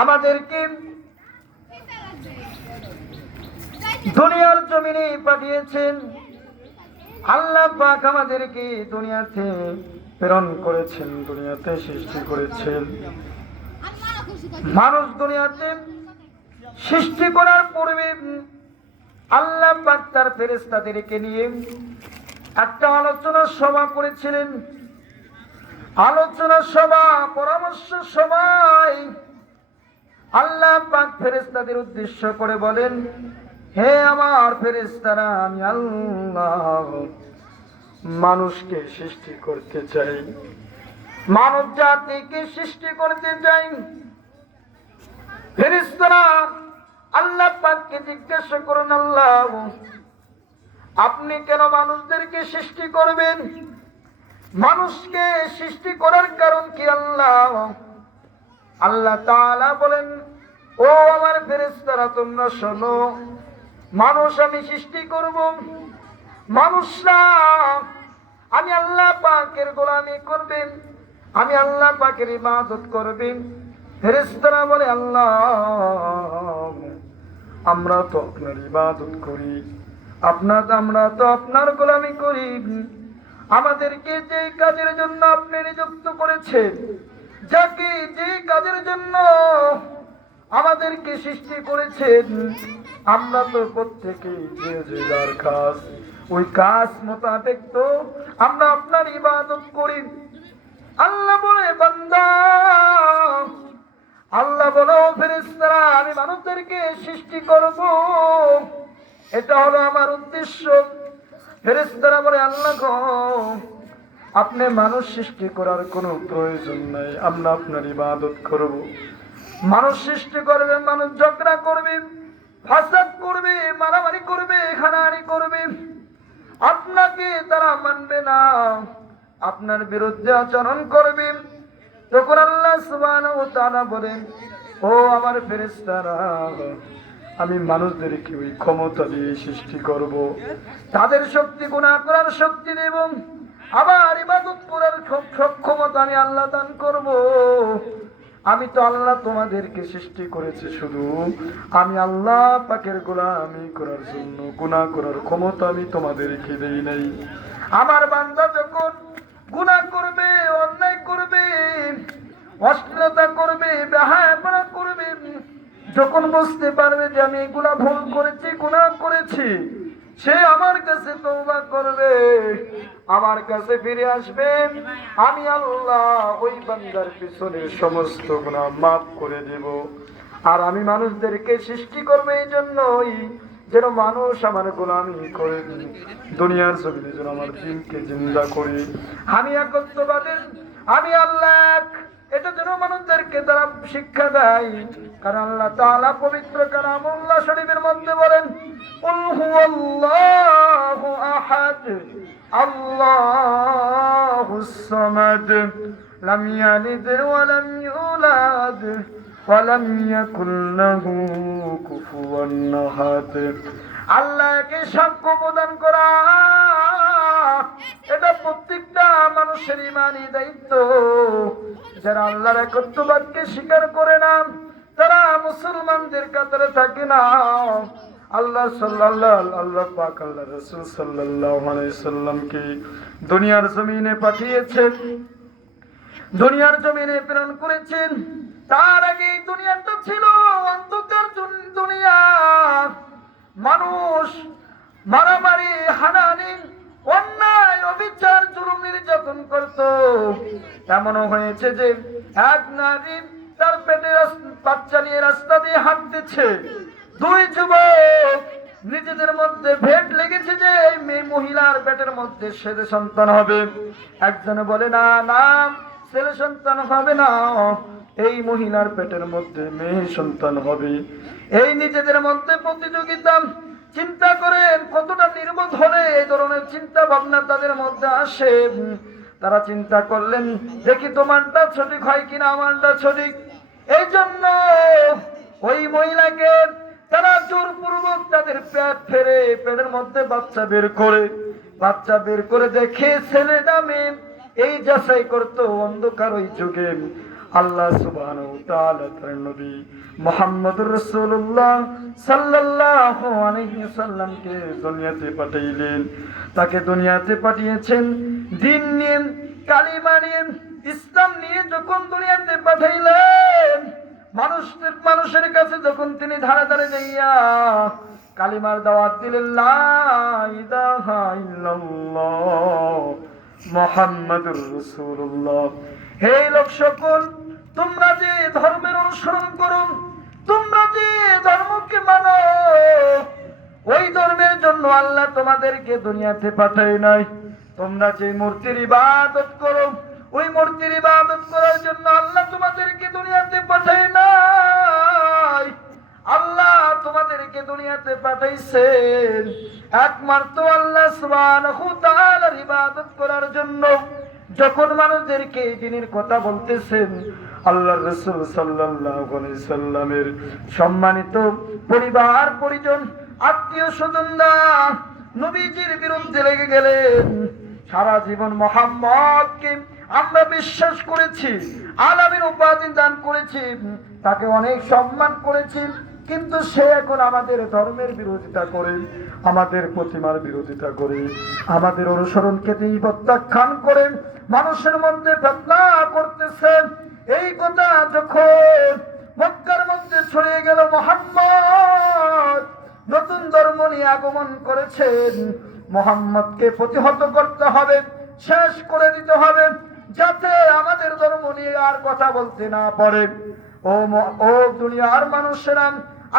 আমাদেরকে দুনিয়ার জমিনে পাঠিয়েছেন। আল্লাহ পাক আমাদেরকে দুনিয়াতে প্রেরণ করেছেন, দুনিয়াতে সৃষ্টি করেছেন। মানুষ দুনিয়াতে সৃষ্টি করার পূর্বে আল্লাহ পাক তার ফেরেশতাদেরকে নিয়ে একটা আলোচনা সভা করেছিলেন। আলোচনা সভা, পরামর্শ সভায় আল্লাহ পাক ফেরেশতাদের উদ্দেশ্য করে বলেন, হে আমার ফেরেশতারা, আমি আল্লাহ মানুষকে সৃষ্টি করতে চাই, মানব জাতিকে সৃষ্টি করতে চাই। ফেরেশতারা আল্লাহ পাককে জিজ্ঞাসা করুন, আল্লাহ আপনি কেন মানুষদেরকে সৃষ্টি করবেন? মানুষকে সৃষ্টি করার কারণ কি আল্লাহ? আল্লাহ তাআলা বলেন, ও আমার ফেরেশতারা তোমরা শোনো, মানুষ আমি সৃষ্টি করব, মানুষরা আমি আল্লাহ পাকের গোলামি করবে, আমি আল্লাহ পাকের ইবাদত করবে। ফেরেশতারা বলে, আল্লাহ আমরা তো আপনার ইবাদত করি, আমরা তো আপনার গোলামি করি। আমাদেরকে যে কাজের জন্য আপনি নিযুক্ত করেছেন, যাকে যে কাজের জন্য আমাদেরকে সৃষ্টি করেছেন, আমরা তো প্রত্যেকেই যে যার কাজ, ওই কাজ মোতাবেক তো আমরা আপনার ইবাদত করি। আল্লাহ বলে, বান্দা, আল্লাহ বলো ফেরেশতারা আমি মানুষদেরকে সৃষ্টি করব, এটা হলো আমার উদ্দেশ্য। ফেরেশতারা বলে, আল্লাহ গো আপনি মানুষ সৃষ্টি করার কোনো প্রয়োজন নাই, আমরা আপনার ইবাদত করব। মানুষ সৃষ্টি করবে, মানুষ ঝগড়া করবে, ফাসাদ করবে, মারামারি করবে, হানাহানি করবে, আপনাকে তারা মানবে না, আপনার বিরুদ্ধে আচরণ করবে। তখন আল্লাহ সুবহানাহু ওয়া তাআলা বলেন, ও আমার ফেরেশতারা আমি মানুষদেরকে ওই ক্ষমতা দিয়ে সৃষ্টি করব, তাদের শক্তি গুনাহ করার শক্তি দেব, আবার ইবাদত করার সক্ষমতা আমি আল্লাহ দান করব। আমি তো আল্লাহ তোমাদেরকে সৃষ্টি করেছি শুধু আমি আল্লাহ পাকের গোলামি করার জন্য, গুনাহ করার ক্ষমতা আমি তোমাদেরকে দেই নাই। আমার বান্দা যখন গুনাহ করবে, অন্যায় করবে, অশ্লীলতা করবে, বেহায়াপনা করবে, যখন বুঝতে পারবে যে আমি এগুলা ভুল করেছি, গুনাহ করেছি, সে আমার কাছে তওবা করবে, আমার কাছে ফিরে আসবে, আমি আল্লাহ ওই বান্দার পিছনে সমস্ত গুনাহ মাফ করে দেব। আর আমি মানুষদেরকে সৃষ্টি করবো এই জন্যই যেন মানুষ আমার গোলামি করে, দুনিয়ার জমিনে যেন আমার দিনকে জিন্দা করে, আমি একত্ববাদের, আমি আল্লাহ এক, এটা যেন মানুষদেরকে তারা শিক্ষা দেয়। কারণ আল্লাহ তাআলা পবিত্র কালামুল্লাহ শরীফের মধ্যে বলেন, কুল হুয়াল্লাহু আহাদ আল্লাহুস সামাদ লাম ইয়ালিদ ওয়া লাম ইউলাদ ওয়া লাম ইয়াকুল লাহু কুফুয়ান আহাদ। আল্লাহকে সাক্ষ্য প্রদান করা এটা প্রত্যেকটা মানুষের ঈমানি দায়িত্ব। যারা আল্লাহর একত্ববাদকে স্বীকার করে না, তারা মুসলমানদের কাতারে থাকে না। আল্লাহ পাক আল্লাহ রাসূল সাল্লাল্লাহু আলাইহি সাল্লামকে দুনিয়ার জমিনে পাঠিয়েছেন, দুনিয়ার জমিনে প্রেরণ করেছেন। তার আগে দুনিয়াটা ছিল অন্ধকার দুনিয়া, মানুষ মারামারি, হানাহানি, অন্যায়, অবিচার, জুলুম, নির্যাতন করত। এমনও হয়েছে যে এক নারী তার পেটে বাচ্চা নিয়ে রাস্তা দিয়ে হাঁটতেছে, দুই যুবক নিজেদের মধ্যে ভেদ লেগেছে যে এই মেয়ে মহিলার পেটের মধ্যে ছেলে সন্তান হবে। একজনে বলে, না না ছেলে সন্তান হবে না, এই মহিলার পেটের মধ্যে মেয়ে সন্তান হবে। এই নিজেদের মধ্যে প্রতিযোগিতা, চিন্তা করেন কতটা নির্বোধ হলে এই ধরনের চিন্তা ভাবনা তাদের মধ্যে আসে। তারা চিন্তা করলেন, দেখি তোমারটা সঠিক হয় কিনা, আমারটা সঠিক। এই জন্য ওই মহিলাকে তারা জোরপূর্বক তাদের পেট ফেরে, পেটের মধ্যে বাচ্চা বের করে দেখে ছেলেটা মেয়ে, এই যাচাই করতো অন্ধকার ওই যুগে আল্লাহ সুবহানাহু ওয়া তাআলা তার নবী মুহাম্মদুর রাসূলুল্লাহ সাল্লাল্লাহু আলাইহি ওয়াসাল্লামকে দুনিয়াতে পাঠাইলেন। তাকে দুনিয়াতে পাঠিয়েছেন দ্বীন নিয়ে, কালিমা নিয়ে, ইসলাম নিয়ে যখন দুনিয়াতে পাঠাইলেন, মানুষের কাছে যখন তিনি ধারে ধারে যাইয়া কালিমার দাওয়াত দিলেন, লা ইলাহা ইল্লাল্লাহ মুহাম্মাদুর রাসূলুল্লাহ। হে লোক সকল, তোমরা যে ধর্মের অনুসরণ করো, তোমরা যে ধর্মকে মানো, ওই ধর্মের জন্য আল্লাহ তোমাদেরকে দুনিয়াতে পাঠায় নাই। তোমরা যে মূর্তির ইবাদত করো, ওই মূর্তির ইবাদত করার জন্য আল্লাহ তোমাদেরকে দুনিয়াতে পাঠায় নাই। আল্লাহ তোমাদেরকে দুনিয়াতে পাঠাইছেন একমাত্র আল্লাহ সুবহানাহু ওয়া তাআলার ইবাদত করার জন্য। যখন মানুষদেরকে এই দিনের কথা বলতেছেন, আল্লাহর রাসূল সাল্লাল্লাহু আলাইহি সাল্লামের সম্মানিত পরিবার পরিজন, আত্মীয় স্বজনরা নবীজির বিরুদ্ধে লেগে গেলেন। সারা জীবন মুহাম্মদকে আমরা বিশ্বাস করেছি, আলামিন উপাধি দান করেছি, তাকে অনেক সম্মান করেছি, কিন্তু সে এখন আমাদের ধর্মের বিরোধিতা করে, আমাদের প্রতিমার বিরোধিতা করে, আমাদের অনুসরণকে তিনি প্রত্যাখ্যান করে মানুষের মধ্যে ফিতনা করতেছেন। এই কথা যখন মক্কার মধ্যে ছড়িয়ে গেল, মুহাম্মদ নতুন ধর্ম নিয়ে আগমন করেছেন, মুহাম্মদকে প্রতিহত করতে হবে, শেষ করে দিতে হবে, যাতে আমাদের ধর্ম নিয়ে আর কথা বলতে না পারে। ও দুনিয়ার মানুষেরা,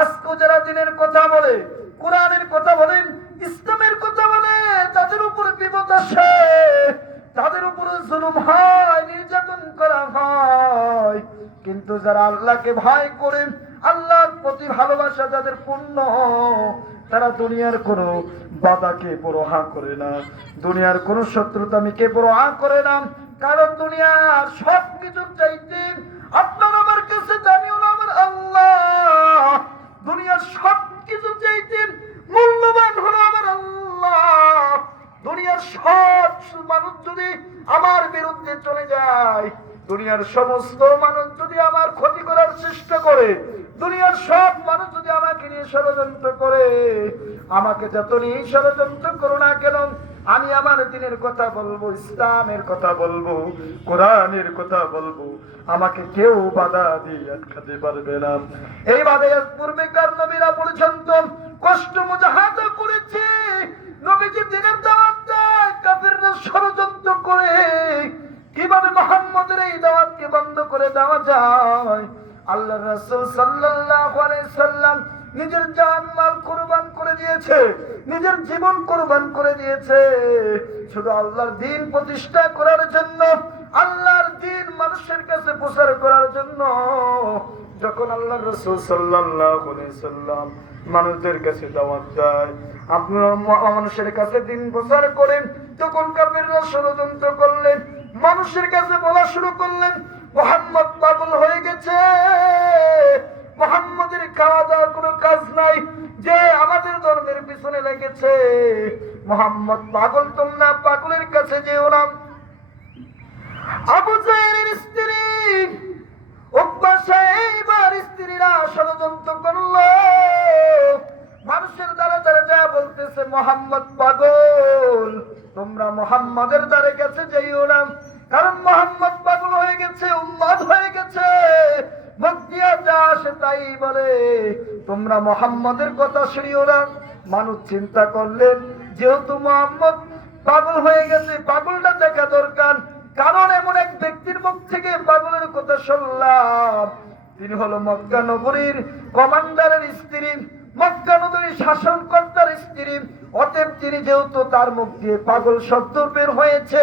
আজকে যারা দিনের কথা বলে, কোরআনের কথা বলেন, ইসলামের কথা বলে, তাদের উপরে বিপদ আসে, তাদের উপরে জুলুম হয়, নির্যাতন করা হয়। কিন্তু যারা আল্লাহকে ভয় করে, আল্লাহর প্রতি ভালোবাসা যাদের পূর্ণ, তারা দুনিয়ার কোনো বাধাকে পরোয়া করে না, দুনিয়ার কোনো শত্রুতামিকে পরোয়া করে না। কারণ দুনিয়ার সব কিছুর চাইতে আপনার আমার কাছে দামি হলো আমার আল্লাহ। দুনিয়ার সব কিছু চাইতে মূল্যবান হলো আমার আল্লাহ। দুনিয়ার সব মানুষ যদি আমার বিরুদ্ধে চলে যায়, দুনিয়ার সমস্ত মানুষ যদি আমার ক্ষতি করার চেষ্টা করে, দুনিয়ার সব মানুষ যদি আমাকে নিয়ে ষড়যন্ত্র করে, আমাকে যত নিয়ে ষড়যন্ত্র করো না কেন, আমি আমার দ্বীনের কথা বলবো, ইসলামের কথা বলবো, কোরআনের কথা বলবো, আমাকে কেউ বাধা দিয়ে আটকাতে পারবে না। এই বাধা পূর্বেকার নবীরা পর্যন্ত কষ্ট মুজাহাদা করেছে। নবীজি দ্বীনের দাওয়াত দেয়, কাফিররা ষড়যন্ত্র করে কিভাবে মুহাম্মদের এই দাওয়াতকে বন্ধ করে দেওয়া যায়। আল্লাহর রাসূল সাল্লাল্লাহু আলাইহি সাল্লাম নিজের জান মাল কুরবান করে দিয়েছে, নিজের জীবন কুরবান করে দিয়েছে শুধু আল্লাহর দ্বীন প্রতিষ্ঠা করার জন্য, আল্লাহর দ্বীন মানুষের কাছে প্রচার করার জন্য। যখন আল্লাহর রাসূল সাল্লাল্লাহু আলাইহি সাল্লাম মানুষদের কাছে দাওয়াত দেয়, আপনারা মানুষের কাছে দ্বীন প্রচার করেন, তখন কাফিররা ষড়যন্ত্র করলেন, মানুষের কাছে বলা শুরু করলেন, মুহাম্মদ পাগল হয়ে গেছে, মুহাম্মদের খাওয়া দাওয়ার কোনো কাজ নাই, যে আমাদের ধর্মের পিছনে লেগেছে। মুহাম্মদ পাগল, তোমরা পাগলের কাছে যেও না। আবু জাহেলের স্ত্রী উকবা সাহেবার স্ত্রীরা ষড়যন্ত্র করলো, মানুষের দ্বারা দ্বারা যা বলতেছে মুহাম্মদ পাগল, তোমরা মুহাম্মদের দ্বারে কাছে যেও না, কারণ মুহাম্মদ পাগল হয়ে গেছে, উন্মাদ হয়ে গেছে, মুখ দিয়া যা আসে তাই বলে, তোমরা মুহাম্মদের কথা শুনিও না। মানুষ চিন্তা করলেন, যেহেতু মুহাম্মদ পাগল হয়ে গেছে, পাগলটা দেখা দরকার, কারণ এমন এক ব্যক্তির মুখ থেকে পাগলের কথা শুনলাম, তিনি হলো মক্কা নগরীর কমান্ডারের স্ত্রী, মক্কা নগরীর শাসনকর্তার স্ত্রী। অতএব তিনি যেহেতু তার মুখ দিয়ে পাগল শব্দ বের হয়েছে,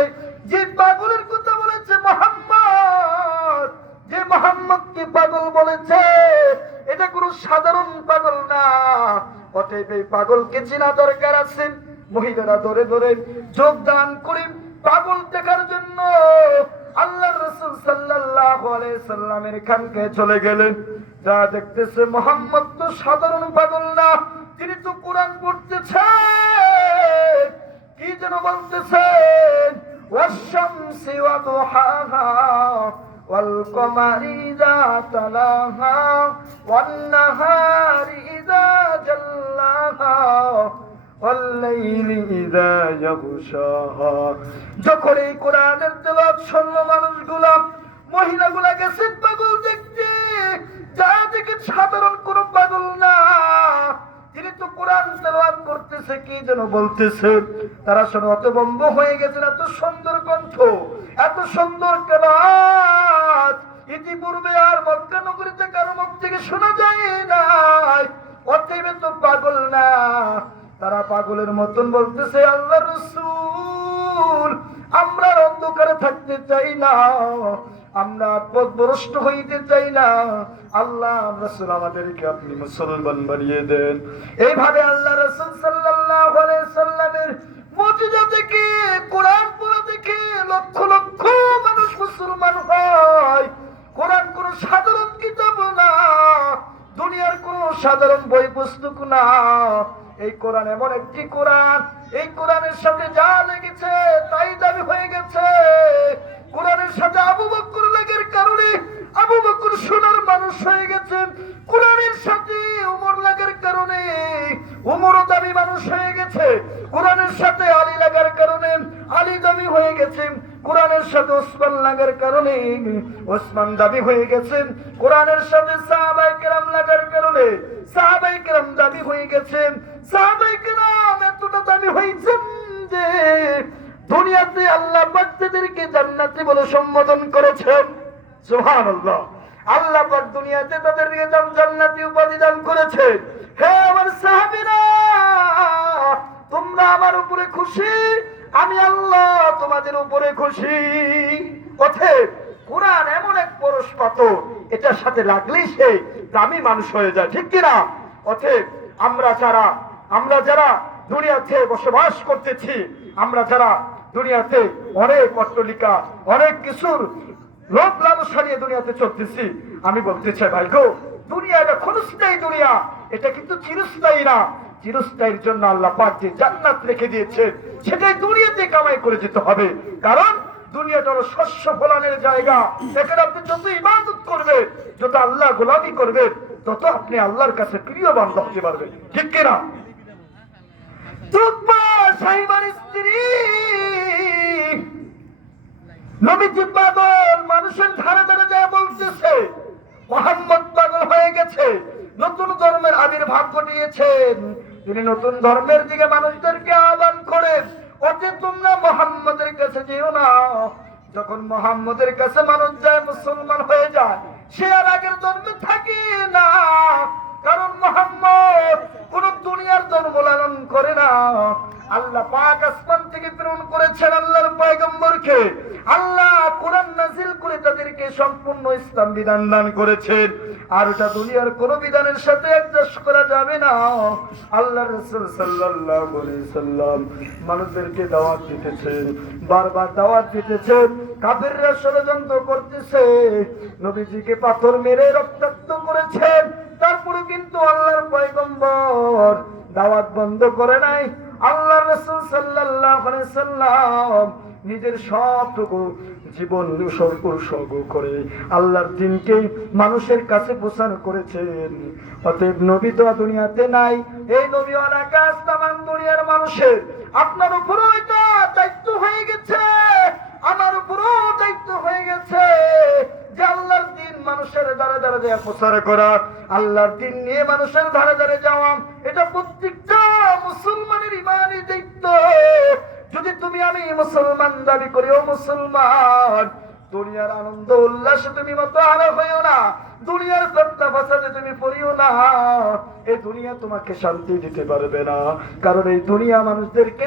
যে পাগলের কথা বলেছে মুহাম্মদ, যে মুহাম্মদকে পাগল বলেছে, এটা কোনো সাধারণ পাগল না। অতএব এই পাগলকে চেনা দরকার আছে। মহিলারা ধরে ধরে যোগদান করে পাগল দেখার জন্য আল্লাহর রাসূল সাল্লাল্লাহু আলাইহি সাল্লামের খানকে চলে গেলেন। যা দেখতেছে মুহাম্মদ তো সাধারণ পাগল না, তিনি তো কোরআন পড়তেছেন, কি যেন বলতেছেন, ওয়াশ-শামসি ওয়া দুহাহা والقمر إذا تلاها والنهار إذا جلاها والليل إذا يغشاها। যখন এই কোরআনের তেলাওয়াত শুনলো মানুষগুলা, মহিলাগুলা গেছে পাগল দেখতে, যা দেখে সাধারণ কোন পাগল না, তিনি তো কোরআন তেলাওয়াত করতেছে, কি যেন বলতেছে। তারা শুনে হতভম্ব হয়ে গেছেন, এত সুন্দর কণ্ঠ, এত সুন্দর তেলাওয়াত ইতিপূর্বে আর মক্কা নগরীতে কারো মুখ থেকে শোনা যায় নাই। অতএব তো পাগল না। তারা পাগলের মতন বলতেছে, আল্লাহ রাসূল, আমরা অন্ধকারে থাকতে চাই না, আমরা পথভ্রষ্ট হইতে চাই না, আল্লাহ রাসূল আমাদেরকে আপনি মুসলমান বানিয়ে দেন। এইভাবে আল্লাহ রাসূল সাল্লাল্লাহু আলাইহি সাল্লামের মুজিজা থেকে, কোরআন পড়া থেকে লক্ষ লক্ষ মানুষ মুসলমান হয়। কোরআন কোন সাধারণ কিতাব না, দুনিয়ার কোন সাধারণ বই পুস্তক না। এই কোরআন এমন একটি কোরআন, এই কোরআনের সাথে যা লেগেছে তাই দাবি হয়ে গেছে। কোরআনের সাথে আবু বকর লেগের কারণে আবু বকর সোনার মানুষ হয়ে গেছেন। কোরআনের সাথে ওমর লাগার কারণে ওমরও দাবি মানুষ হয়ে গেছে। কোরআনের সাথে আলী লাগার কারণে আলী দাবি হয়ে গেছেন। কোরআনের সাথে ওসমান লাগার কারণে ওসমান দাবি হয়ে গেছেন। কোরআনের সাথে সাহাবায়ে কেরাম লাগার কারণে সাহাবায়ে কেরাম দাবি হয়ে গেছেন। সাহাবায়ে কেরাম এতটা দাবি হয়েছেন যে দুনিয়াতে আল্লাহ পাক তাদেরকে জান্নাতি বলে সম্বোধন করেছেন। সুবহানাল্লাহ। আল্লাহ পাক দুনিয়াতে তাদেরকে জান্নাতি উপাধি দান করেছেন। হে আমার সাহাবীরা, তোমরা আমার উপরে খুশি, আমি আল্লাহ তোমাদের উপরে খুশি। অতএব কোরআন এমন এক পরশ পাথর, এটার সাথে লাগলেই সে দামি মানুষ হয়ে যায়, ঠিক কিনা? অতএব আমরা যারা দুনিয়াতে বসবাস করতেছি, আমরা যারা দুনিয়াতে অনেক অট্টালিকা, অনেক কিছুর লোভ লালসা নিয়ে দুনিয়াতে চলতেছি, আমি বলতে চাই ভাই গো, দুনিয়া এটা ক্ষণস্থায়ী দুনিয়া, এটা কিন্তু চিরস্থায়ী না। চিরস্থায়ীর জন্য আল্লাহ পাক যে জান্নাত রেখে দিয়েছেন, সেটাই দুনিয়াতে কামাই করে যেতে হবে। কারণ দুনিয়াটা হলো শস্য ফলানের জায়গা। এখানে আপনি যত ইবাদত করবেন, যত আল্লাহ গোলামি করবেন, তত আপনি আল্লাহর কাছে প্রিয় বান্দা হতে পারবেন, ঠিক কিনা? সাহিবার স্ত্রী নবীজি পাগল, মানুষের ধারে ধারে যায় বলতেছে মুহাম্মদ পাগল হয়ে গেছে, নতুন ধর্মের আবির্ভাব ঘটিয়েছেন। তিনি নতুন ধর্মের দিকে মানুষদেরকে আহ্বান করেন, অতএব তোমরা মুহাম্মদের কাছে যেও না। যখন মুহাম্মদের কাছে মানুষ যায়, মুসলমান হয়ে যায়, সে আর আগের ধর্মে থাকে না। কারণ মুহাম্মদ কোন দুনিয়ার ধর্ম লালন করে না। আল্লাহ পাক আসমান থেকে প্রেরণ করেছেন আল্লাহর পয়গম্বরকে। আল্লাহ কোরআন নাযিল করে তাদেরকে সম্পূর্ণ ইসলাম বিধান দান করেছেন, আর ওটা দুনিয়ার কোন বিধানের সাথে অ্যাডজাস্ট করা যাবে না। আল্লাহ রাসূল সাল্লাল্লাহু আলাইহি সাল্লাম মানুষদেরকে দাওয়াত দিতেছেন, বারবার দাওয়াত দিতেছেন। কাফিররা ষড়যন্ত্র করতেছে, নবীজিকে পাথর মেরে রক্তাক্ত করেছেন, তারপরে কিন্তু আল্লাহর পয়গম্বর দাওয়াত বন্ধ করে নাই। আল্লাহ রাসূল সাল্লাল্লাহু আলাইহি সাল্লাম নিজের সবটুকু জীবন উৎসর্গ করে আল্লাহর দ্বীনকে মানুষের কাছে প্রচার করেছেন। অতএব নবী তো দুনিয়াতে নাই, এই নবী আকাশ তামাম দুনিয়ার মানুষের আপনার উপরও এটা দায়িত্ব হয়ে গেছে, আমার উপরও দায়িত্ব হয়ে গেছে যে আল্লাহর দ্বীন মানুষের দ্বারা দ্বারা দেয়া প্রচার করা, আল্লাহর দ্বীন নিয়ে মানুষের ধারে ধারে যাওয়া, এটা প্রত্যেকটা মুসলমানের ইমানি দায়িত্ব। যদি তুমি আমি মুসলমান দাবি করি, ও মুসলমান, দুনিয়ার আনন্দ উল্লাসে তুমি মতহারা হইও না, দুনিয়ার ফিতনা ফাসাদে তুমি পড়িও না। এই দুনিয়া তোমাকে শান্তি দিতে পারবে না, কারণ এই দুনিয়া মানুষদেরকে